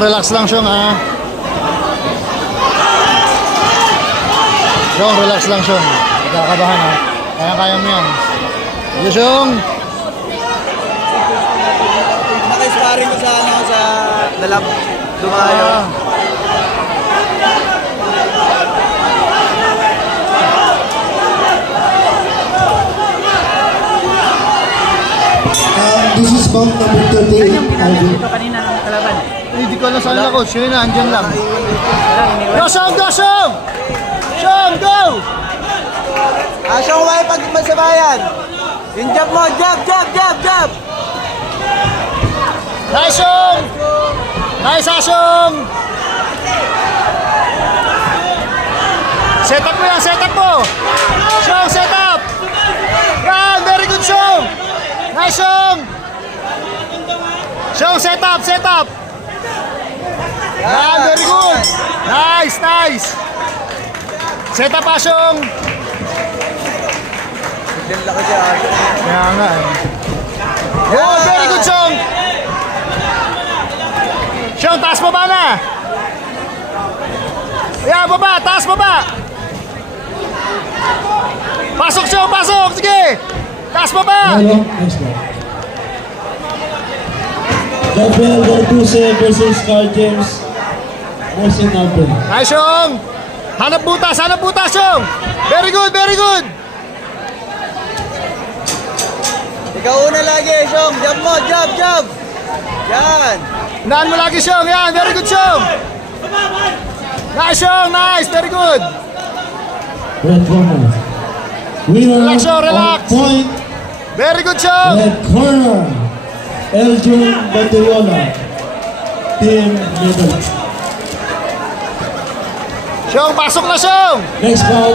Syong, relax lang Syong ha. Syong, relax lang Syong. Magkakabahan ha. Kaya mo yan. Sige Syong. Naka-sparring ko sa dalap. Dumayo. This is bout number 38. Alvin. Ito kanina ng kalaban. Hindi ko alam saan na coach. Yun na, andyan lang. Go Syong, go Syong! Syong, go! Asyong huwag pag masabayan. Yung jab mo, jab. Nice Syong! Nice Syong! Set up mo yan, set up mo! Syong, set up! Yan, very good Syong! Nice Syong! Syong, set up! Yan, very good! Nice! Set up pa Syong! Bigyan laki siya. Kaya nga eh. Oh, very good Syong! Syong, taas baba na! Yan, baba! Taas baba! Pasok Syong, pasok! Sige! Taas baba! Hello, next one. Gabriel Garbuse versus Carl James. Mosin Alvin. Nice Syong! Hanap butas Syong! Very good! Ikaw una lagi, Syong. Jab mo, jab. Yan. Hinaan mo lagi Syong! Yan! Very good Syong! Nice Syong! Nice! Very good! Red corner. Winner Relax, Syong, relax. of point. Very good Syong! Red corner. Eljun Bandeyola. Team Middle. Syong, pasok na Syong! Next bout.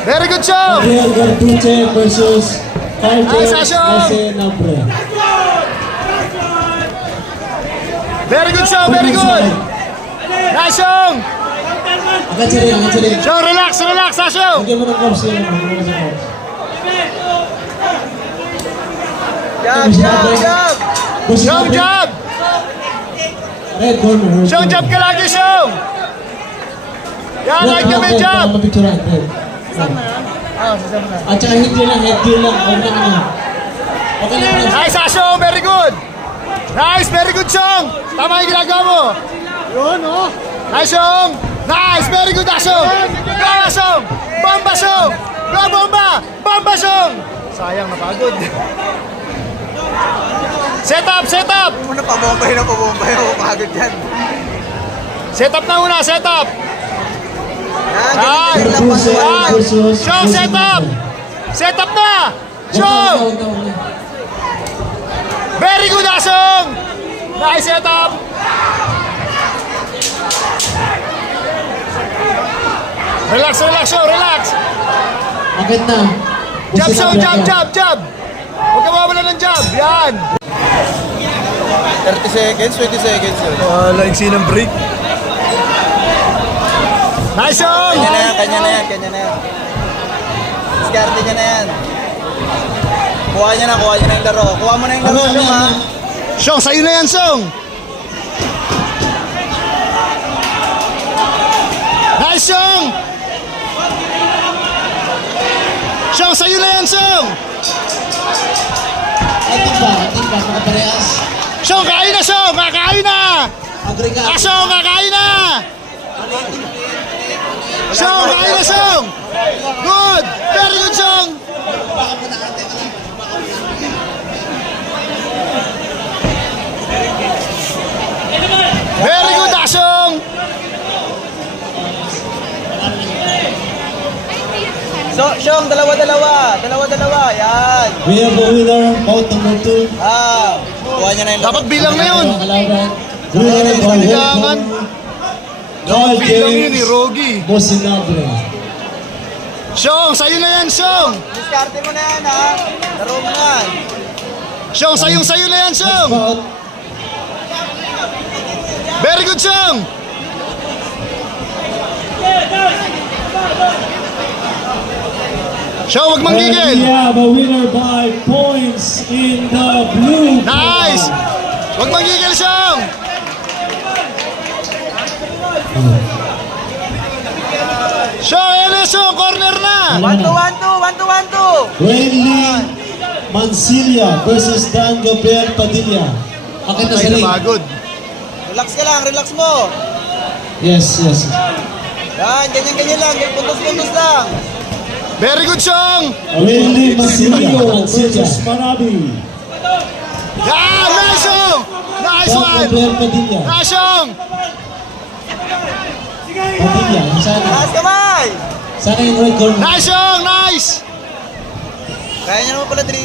Very good Syong! Gabriel Garbuse versus Carl Nice, James. Syong. Mosin Alvin. Very good Syong! Very good! Nice Syong! Angkat sini. Syong, relax Syong! Lagyan mo ng gloves yun. Lagyan mo ng gloves. Jab. Mosin Syong, Alvin. jab! Red corner. Syong, jab ka lagi Syong! Yan, like kami jab! Mapicturan. At saka headgear lang. Huwag na ano. Okay lang. Nice Syong! Very good! Nice! Very good Syong! Tama yung ginagawa mo! Yun oh! Nice Syong! Nice! Very good Syong! Go Syong! Bomba Syong! Go bomba! Bomba Syong! Sayang, napagod. Set up! Muna pabombay na. Pagod yan. Set up na una! Set up! Yan, Nice! ganyan lang pasukan. Syong, set up! Set up na! Syong! Very good Syong! Nice set up! Relax Syong! Relax! Agad na. Jab Syong! Jab! Huwag ka mawala ng jab! Yan! 30 seconds, 20 seconds yun. Wala yung sinang break. Nice Syong! Kanya na yan. Diskarte niya na yan. Kuha niya na yung laro. Kuha mo na yung laro, Syong, ha? Syong, sa'yo na yan Syong! Nice Syong! Syong, sa'yo na yan Syong! Ating ba? Mga parehas. Syong, kain na Syong! Kakain na! Agrega. Syong, kakain na! Syong, kain na Syong! Good! Very good Syong! Very good Syong! So, Syong, dalawa. Yan. We have a winner. Bout number 2. Kuha niya na yung laro. Dapat bilang na yun! Kalaban. Winner by red Kailangan. corner. Carl Bilang yun ni James. Rogi. Mosin Alvin. Syong, sa'yo na yan Syong! Diskarte mo na yan, ha? Laro mo na yan. Syong, sa'yo na yan Syong! Bout. Very good Syong! Syong, huwag And manggigil! we have a winner by points in the blue. Nice! Huwag magigil, Chong! Chong, yan na, Chong! Corner na! 1-2, 1-2, 1-2, 1-2. Wendy Mancilia versus Dan Gabriel Padilla. Akin na sa Ay, ring. napagod. Relax ka lang, relax mo. Yes, yes. Yan, ganyan-ganyan lang. Puntos-puntos lang. Very good, Chong! Wendy Mancilia versus Marabi. Yan! Nice, Chong! Nice Dan one! Gabriel Padilla. Nice, Chong! Padilla, sana. Taas kamay. Sana yung right corner. Nice, Chong! Nice! Kaya niya naman pala 3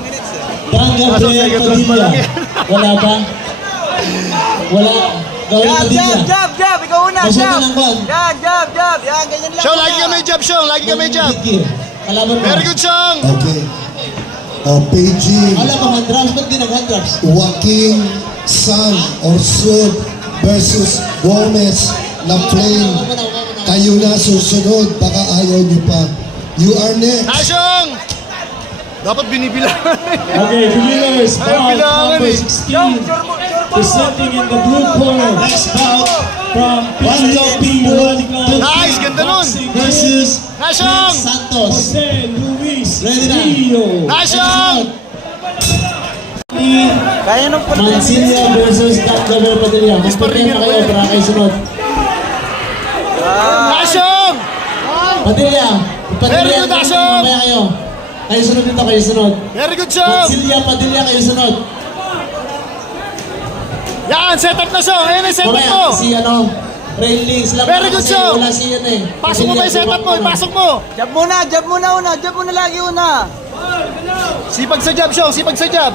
minutes eh. Dan Gabriel Padilla. Wala ba? Wala. Gawin Jab, Padilla. jab, jab, jab. Ikaw una, Masyado jab. lang, Juan. Yan, jab, jab. Yan, ganyan lang. Chong, lagi ka may jab, Chong! Lagi ka may jab! Kalaban mo. Very good, Chong! Okay. Beijing, Alam mo, hand drops. Ba't di nag-hand drops? Joaquin San or Sud versus Gomez na flame. Kayo na susunod, baka ayaw niyo pa. You are next. Nice, Chong! Dapat binibilangan. Okay, beginners, Ayaw bout bilangan number eh. 16, presenting in the blue corner. Next bout from Philippine Nice, ganda nun. Versus Nice, Chong! Santos. Jose Luis Ready na. Rio. Nice, Chong! Kaya nung pala. Mancilia versus Dan Gabriel Padilla. Mas pagkaya na kayo para kayo sunod. Nice, Chong! Padilla. Very good, Asong. Mamaya kayo. Kayo sunod dito, kayo sunod. Very good, Chong! Mancilia, Padilla, kayo sunod. Yan, set up na, Chong! Ayan ang set up mo! Mamaya, si Rail Links lang. Very good, kasi Chong. Wala si yan eh. Pasok mo ba yung set up mo? Pasok mo! Jab muna una. Jab muna lagi una. Sipag sa jab, Chong! Sipag sa jab!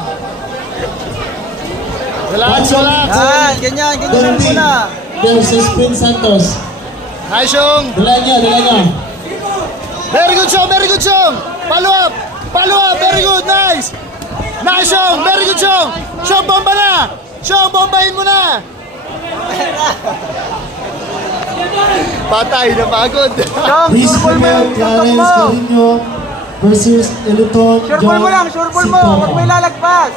Relax, relax! Yan, ganyan lang Dondi muna. versus Prince Santos. Nice, Chong! Dala niya, dala niya. Very good, Chong! Very good, Chong! Follow up! Follow up! Very good! Nice! Nice, Chong! Very good, Chong! Chong, bomba na! Chong, bombahin mo na! Patay, napagod! Chong, Chris sureball mo yung Clarence tutok mo. Carino versus Eluton Sureball mo lang, sureball mo. Huwag may lalagpas.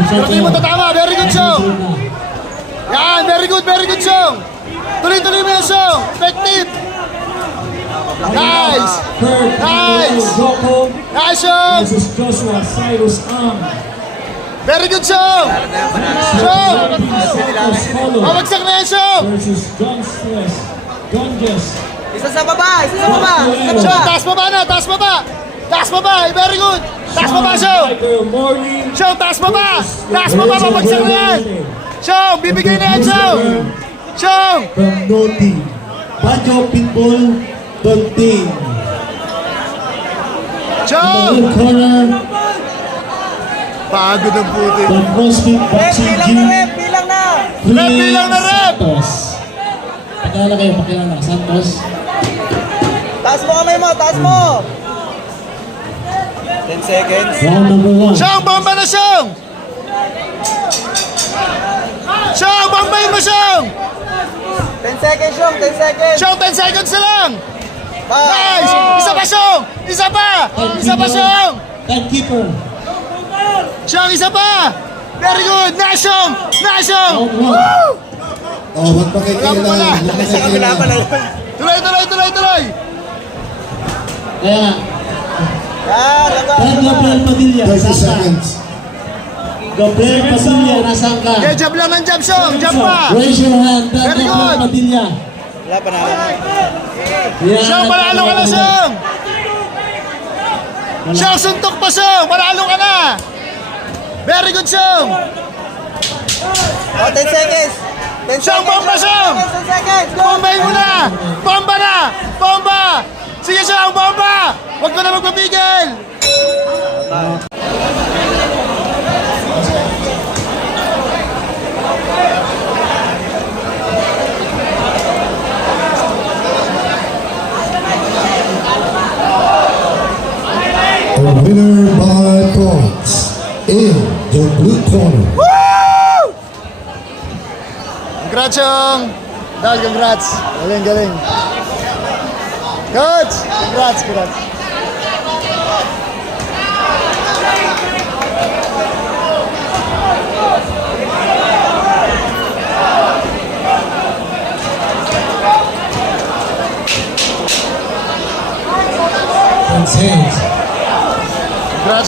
Hindi mo tatama! Very good, Chong! Yan! Very good, Chong! Tuloy-tuloy mo yan, Chong! Effective! Nice! Nice! Rocco Nice, Chong! versus Joshua Cyrus Very good, Chong! Chong! Polo Mabagsak na yan, Chong! versus John Stress Gonges. Isa sa baba, isa sa baba. Isa sa Chong, baba. taas baba na! Taas baba! Taas baba! Very good! Taas baba, Chong! Michael Morning Chong, taas baba! Taas baba! Mabagsak na yan! Chong, bibigay na yan, Chong! Chong! From Noti. Banjo Pitbull Donting. Chong! Third corner, Pagod ang puti. the CrossFit Boxing Bilang Gym. na rep, bilang na. Rep, bilang na rep. Santos. Pakilala kayo, pakilala. Santos. Taas mo kamay mo, taas mo. 10 seconds. Round number 1. Chong, bomba na, Chong! Chong, bombahin mo, Chong! 10 seconds, Chong, 10 seconds. Chong, 10 seconds na lang! Bye. Nice! Isa pa, Chong! Isa pa! Isa pa, Chong! Timekeeper. Chong, isa pa! Very good! Nice, Chong! Nice, Chong! Round 1. Woo! Oh, huwag makikilan. Wala. Huwag makikilan. Tuloy! Kaya nga, Yan, laban. Dan Gabriel Padilla. 30 Nasaan ka? seconds. Gabriel Padilla, nasaan ka? Okay, jab lang ng jab, Chong! Jab pa! Raise your hand. Dan Very Gabriel good. Padilla. Wala pa na. Yan. Chong, panalo ka na, Chong! Chong, suntok pa, Chong! Panalo ka na! Very good, Chong! Oh, 10 seconds. 10 Chong, bomba, Chong! 10 seconds, go. Bombahin mo na! Bomba na! Bomba! Sige, Chong! Bomba! Huwag mo na magpapigil! The winner by points in the blue corner. Woo! Congrats, Chong! Dal, congrats! Galing. Coach! Congrats! Save.